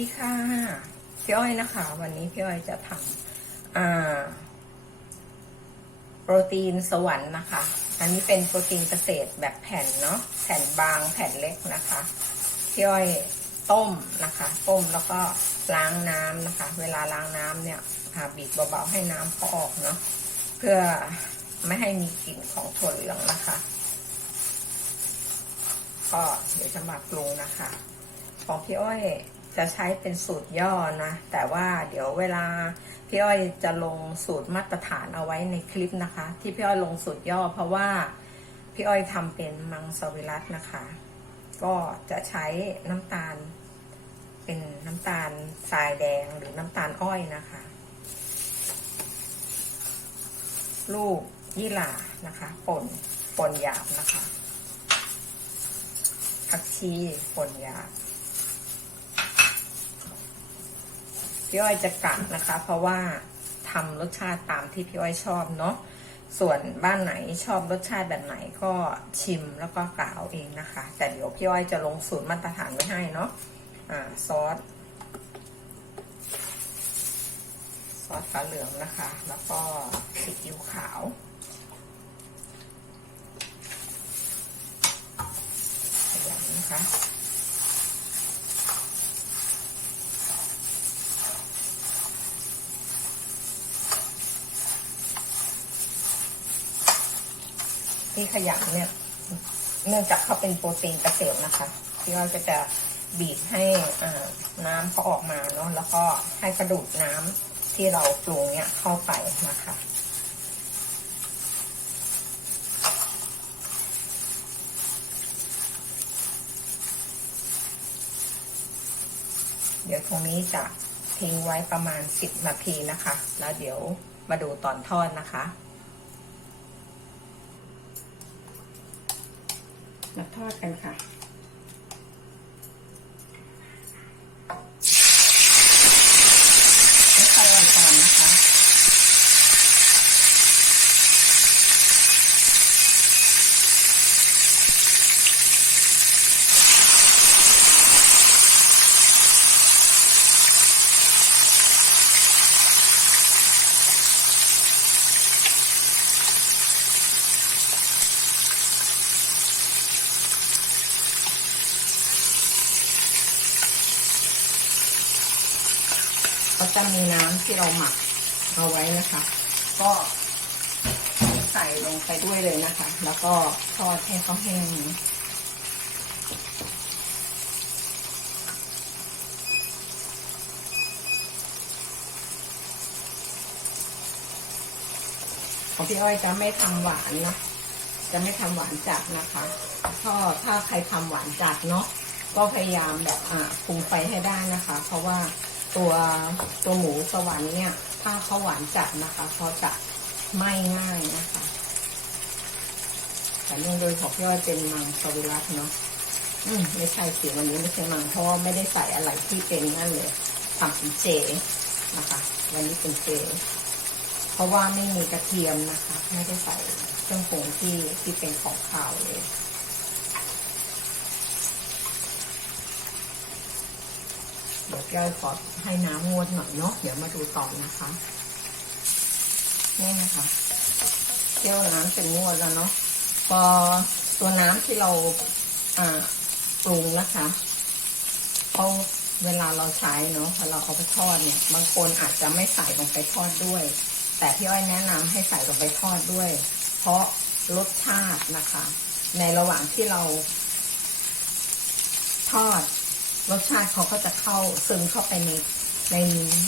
ดีค่ะพี่อ้อยนะคะ วันนี้พี่อ้อยจะทำโปรตีนสวรรค์นะคะ อันนี้เป็นโปรตีนเกษตรแบบแผ่นเนาะแผ่นบางแผ่นเล็กนะคะพี่อ้อยต้มนะคะ ต้มแล้วก็ล้างน้ำนะคะ เวลาล้างน้ำเนี่ยอ่าบีบเบาๆให้น้ำเขาออกเนาะเพื่อไม่ให้มีกลิ่นของถั่วเหลืองนะคะ ก็เดี๋ยวจะมาปรุงนะคะ ของพี่อ้อย จะใช้เป็นสูตรย่อนะ แต่ว่าเดี๋ยวเวลาพี่อ้อยจะลงสูตรมาตรฐานเอาไว้ในคลิปนะคะ ที่พี่อ้อยลงสูตรย่อ เพราะว่าพี่อ้อยทำเป็นมังสวิรัตนะคะ ก็จะใช้น้ำตาล เป็นน้ำตาลทรายแดงหรือน้ำตาลอ้อยนะคะ ลูกยี่หร่านะคะป่นป่นหยาบนะคะผักชีป่นหยาบ พี่อ้อยจะกัดนะคะ เพราะว่าทำรสชาติตามที่พี่อ้อยชอบเนาะส่วนบ้านไหนชอบรสชาติแบบไหนก็ชิมแล้วก็กล่าวเองนะคะ แต่เดี๋ยวพี่อ้อยจะลงสูตรมาตรฐานไว้ให้เนาะอ่าซอสซอสฟ้าเหลืองนะคะ แล้วก็ซีอิ๊วขาวขยำนะคะ ที่ขยำเนี่ย เนื่องจากเขาเป็นโปรตีนเกษตรนะคะพี่อ้อยก็จะบีบให้น้ำเขาออกมาเนาะแล้วก็ให้กระดูดน้ำที่เราปรุงเนี่ยเข้าไปนะคะเดี๋ยวตรงนี้จะทิ้งไว้ประมาณ 10 นาทีนะคะ แล้วเดี๋ยวมาดูตอนทอดนะคะ มาทอดกันค่ะ ไม่ค่อยอ่อนก่อนนะคะ ก็จะมีน้ำที่เราหมักเอาไว้นะคะ ก็ใส่ลงไปด้วยเลยนะคะ แล้วก็ทอดให้เขาแห้งของพี่อ้อยจะไม่ทำหวานนะ จะไม่ทำหวานจัดนะคะ ถ้าถ้าใครทำหวานจัดเนาะ ก็พยายามแบบอ่าคุมไฟให้ได้นะคะ เพราะว่า ตัวตัวหมูสวรรค์เนี่ย ถ้าเขาหวานจัดนะคะเขาจะไหม้ง่ายนะคะแต่เนื่องโดยของพี่อยเป็นมังสวิรัตเนาะอืมไม่ใช่สิวันนี้ไม่ใช่มังเพราะไม่ได้ใส่อะไรที่เป็นนั่นเลยทำเป็นเจนะคะ วันนี้เป็นเจเพราะว่าไม่มีกระเทียมนะคะ ไม่ได้ใส่เครื่องปรุงที่ที่เป็นของขาวเลย เดี๋ยวแก้วขอให้น้ำงวดหน่อยเนาะเดี๋ยวมาดูต่อนะคะนี่นะคะเที่ยวน้ำเป็นงวดแล้วเนาะพอตัวน้ำที่เราอ่าปรุงนะคะเขาเวลาเราใช้เนาะพอเราเอาไปทอดเนี่ย บางคนอาจจะไม่ใส่ลงไปทอดด้วย แต่พี่อ้อยแนะนำให้ใส่ลงไปทอดด้วย เพราะรสชาตินะคะ ในระหว่างที่เราทอด รสชาติเขาก็จะเข้าซึมเข้าไปในใน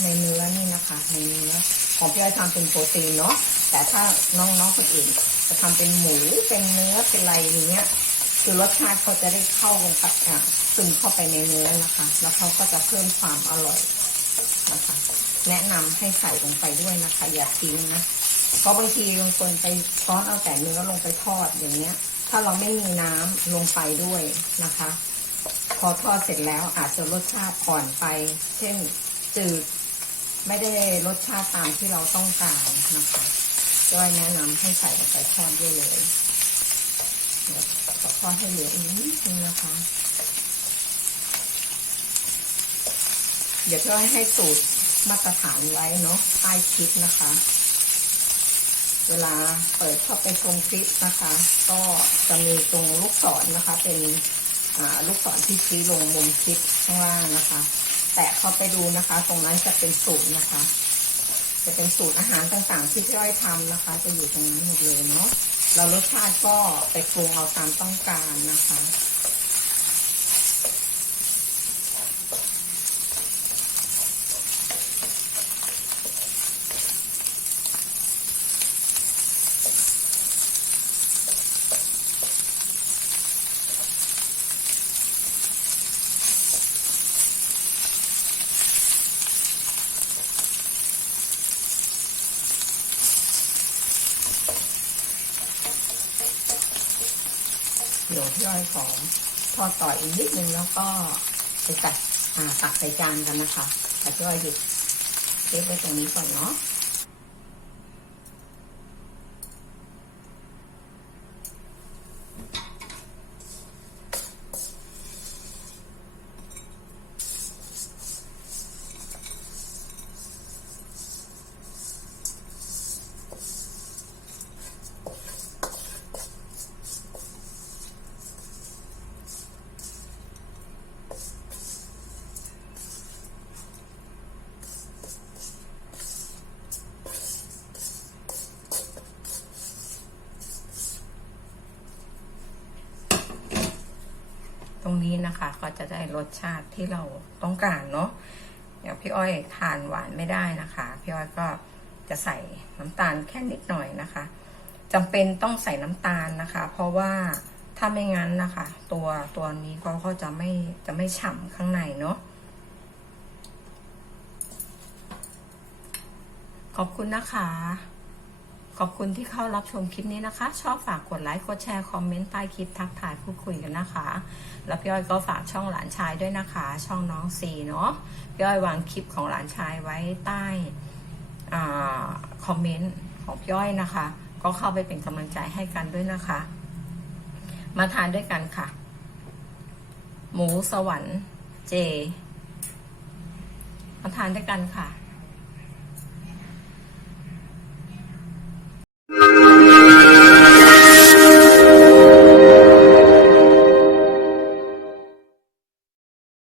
ในเนื้อนี่นะคะ ในเนื้อของพี่อ้อยทำเป็นโปรตีนเนาะแต่ถ้าน้องๆคนอื่นจะทำเป็นหมูเป็นเนื้อเป็นอะไรอย่างเงี้ยคือรสชาติเขาจะได้เข้าลงกับอะซึมเข้าไปในเนื้อนะคะ แล้วเขาก็จะเพิ่มความอร่อยนะคะ แนะนำให้ใส่ลงไปด้วยนะคะอย่าทิ้งนะเพราะบางทีบางคนไปช้อนเอาแต่เนื้อลงไปทอดอย่างเงี้ย ถ้าเราไม่มีน้ำลงไปด้วยนะคะ พอทอดเสร็จแล้วอาจจะรสชาติอ่อนไป เช่นจืดไม่ได้รสชาติตามที่เราต้องการนะคะก็แนะนำให้ใส่ลงไปทอดด้วยเลยเดี๋ยวขอทอดให้เหลืออีกนิดนึงนะคะ เดี๋ยวพี่อ้อยให้สูตรมาตรฐานไว้เนาะใต้คลิปนะคะ เวลาเปิดเข้าไปชมคลิปนะคะ ก็จะมีตรงลูกศรนะคะ เป็น ลูกศรที่ชี้ลงมุมคลิปข้างล่างนะคะ แตะเข้าไปดูนะคะ ตรงนั้นจะเป็นสูตรนะคะ จะเป็นสูตรอาหารต่างๆ ที่พี่อ้อยทำนะคะ จะอยู่ตรงนั้นหมดเลยเนาะเรารสชาติก็ไปปรุงเอาตามต้องการนะคะ ยวพี่อ้อยขอทอดต่ออีกนิดนึงแล้วก็ไปตัดตักใส่จานกันนะคะแต่พี่อ้อยหยุดเก็บไว้ตรงนี้ก่อนเนาะ นี้นะคะ ก็จะได้รสชาติที่เราต้องการเนาะอย่างพี่อ้อยทานหวานไม่ได้นะคะ พี่อ้อยก็จะใส่น้ำตาลแค่นิดหน่อยนะคะจำเป็นต้องใส่น้ำตาลนะคะ เพราะว่าถ้าไม่งั้นนะคะ ตัวตัวนี้ก็ก็จะไม่จะไม่ฉ่ำข้างในเนาะขอบคุณนะคะ ขอบคุณที่เข้ารับชมคลิปนี้นะคะ ชอบฝากกดไลค์กดแชร์คอมเมนต์ใต้คลิปทักทายพูดคุยกันนะคะ แล้วพี่อ้อยก็ฝากช่องหลานชายด้วยนะคะ ช่องน้องซีเนาะพี่อ้อยวางคลิปของหลานชายไว้ใต้คอมเมนต์ของพี่อ้อยนะคะ ก็เข้าไปเป็นกำลังใจให้กันด้วยนะคะ มาทานด้วยกันค่ะ หมูสวรรค์เจ มาทานด้วยกันค่ะ Thank you.